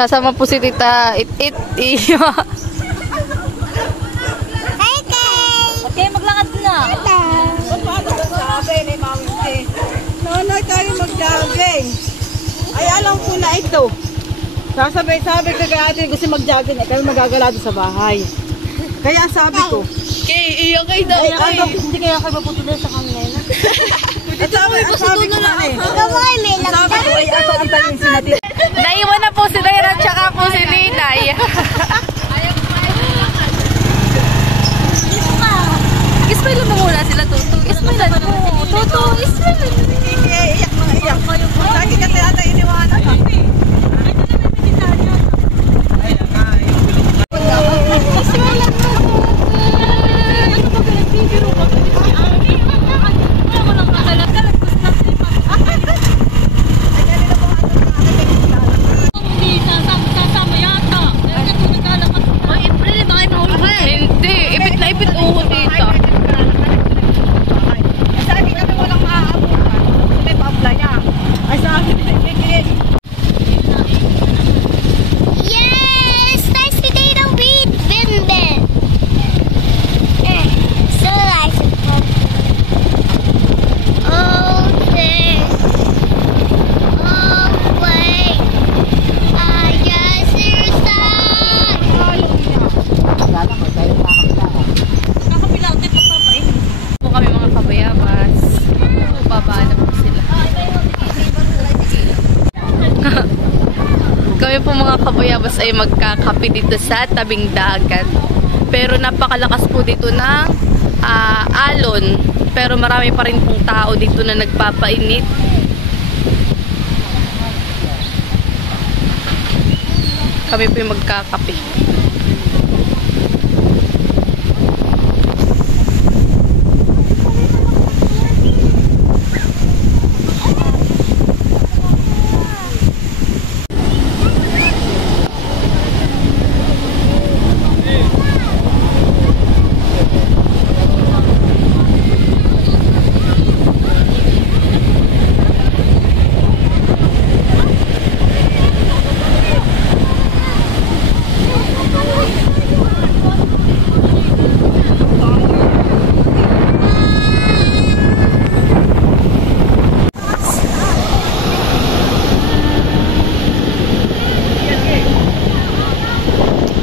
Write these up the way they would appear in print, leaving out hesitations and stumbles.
Sasama po si Tita It-It. Okay, maglakad na. Nonoy tayo mag-jogging. Ay, alam ko na ito. Sabi ko kaya ate gusto mag-jogging. Kaya magagalado sa bahay. Kaya sabi ko. Okay, iyo kayo daw. Hindi kaya kayo maputuloy sa kanila. Ang sabi ko na eh. Kamay, may Sabi ko ay ako ang tayin si natin. Naiwan na po si Daira at saka po si Ninay. Ismail mo muna sila, Tutu. Ismail mo. Tutu, Ismail. Iyak mga iyak. Lagi kasi ata iniwanan. Kami po mga kabayabas ay magkakape dito sa tabing dagat. Pero napakalakas po dito ng alon. Pero marami pa rin pong tao dito na nagpapainit. Kami po yung magkakape.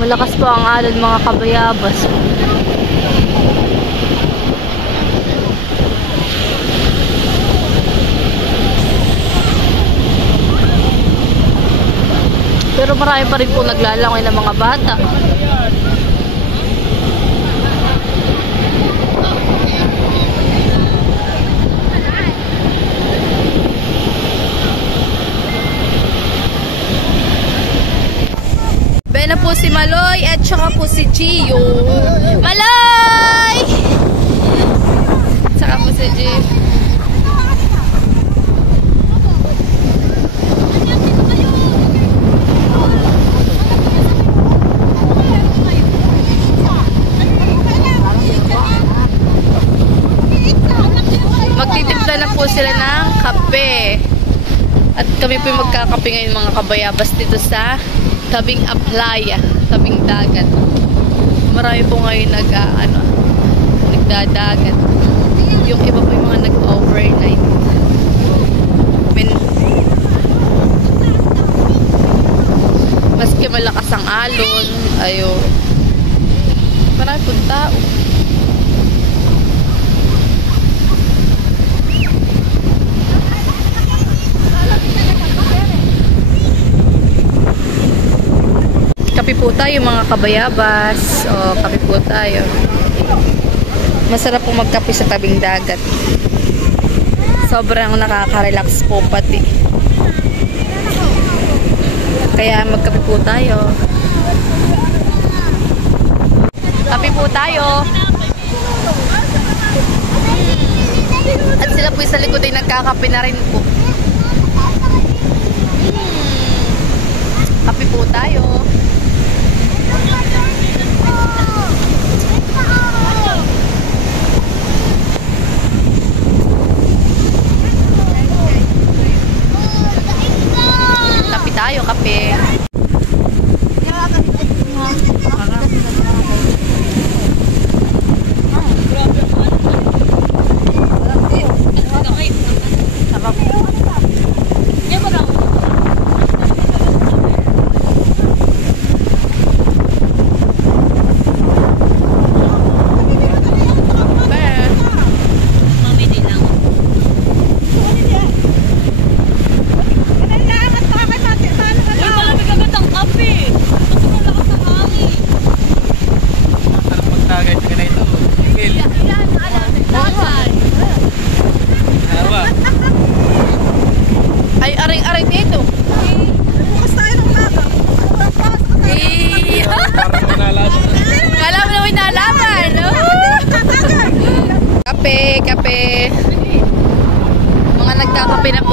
Malakas po ang alon mga kabayabas. Pero marami pa rin po naglalangoy ng mga bata. Na po si Maloy at saka po si Gio. Maloy! Saka po si Gio. Magtitimpla na po sila ng kape. At kami po magkakape ngayon mga kabayabas dito sa tabing playa, tabing dagat. Marami po ngayon nagdadagat. Yung iba po yung mga nag-overnight. Maski malakas ang alon, ayun. Marami pong tao. Kape po tayo mga kabayabas. O, kape po tayo. Masarap po magkape sa tabing dagat. Sobrang nakaka-relax po pati. Kaya magkape po tayo. Kape po tayo. At sila po sa likod ay nagkakape na rin po. Kape po tayo. Kape tayo, kape.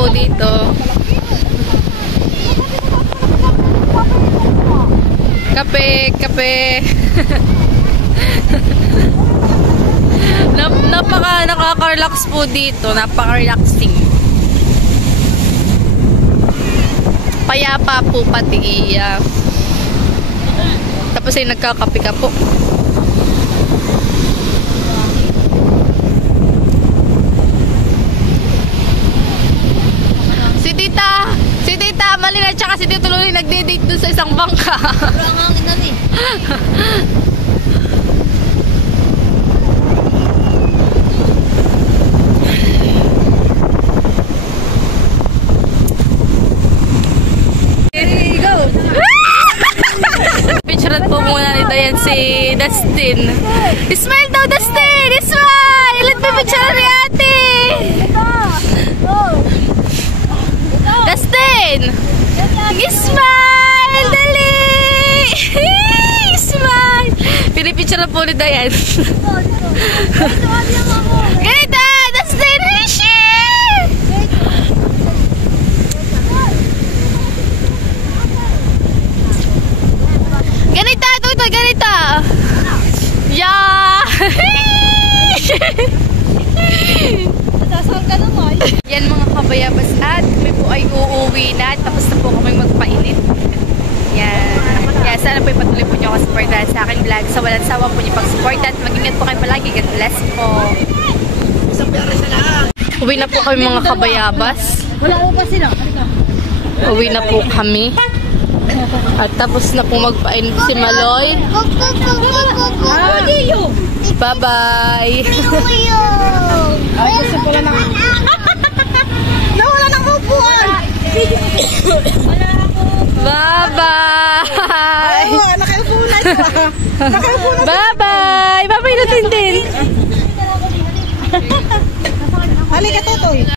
po dito. Kape, kape. Nakaka-relax po dito. Napaka-relaxing. Payapa po pati iya. Tapos ay nagkakape ka po. Si Tita Malina at saka si Tito Luli nagde-date dun sa isang bangka. Wala nga ang inan eh. Go! Picturean po muna ni Dayan si Dustin. Smile daw, Dustin! Smile! Let me picture ni ate! Dustin! Smile! Dali! Smile! Pinipicturean po ni Dayan. Ganito! Dustin! Rishi! Ganito! Tutoy! Ganito! Yeah! Nasasal ka naman. Yan mga kabayabas at kami po ay uuwi na tapos na po kami magpainit. Yan. Kaya sana po ipatuloy po nyo ako supportan sa aking vlog. Sa walang sawa po nyo pag-support at mag-ingat po kayo palagi. God bless po. Uwi na po kami mga kabayabas. Wala mo pa sila. Uwi na po kami. At tapos na po magpainit si Maloy. Bye-bye! Ay, gusto ko lang nawala ng upuan! Bye-bye! Oo, nakaupo na ito. Nakaupo na. Bye-bye! Bye-bye natin din! Halika, Totoy.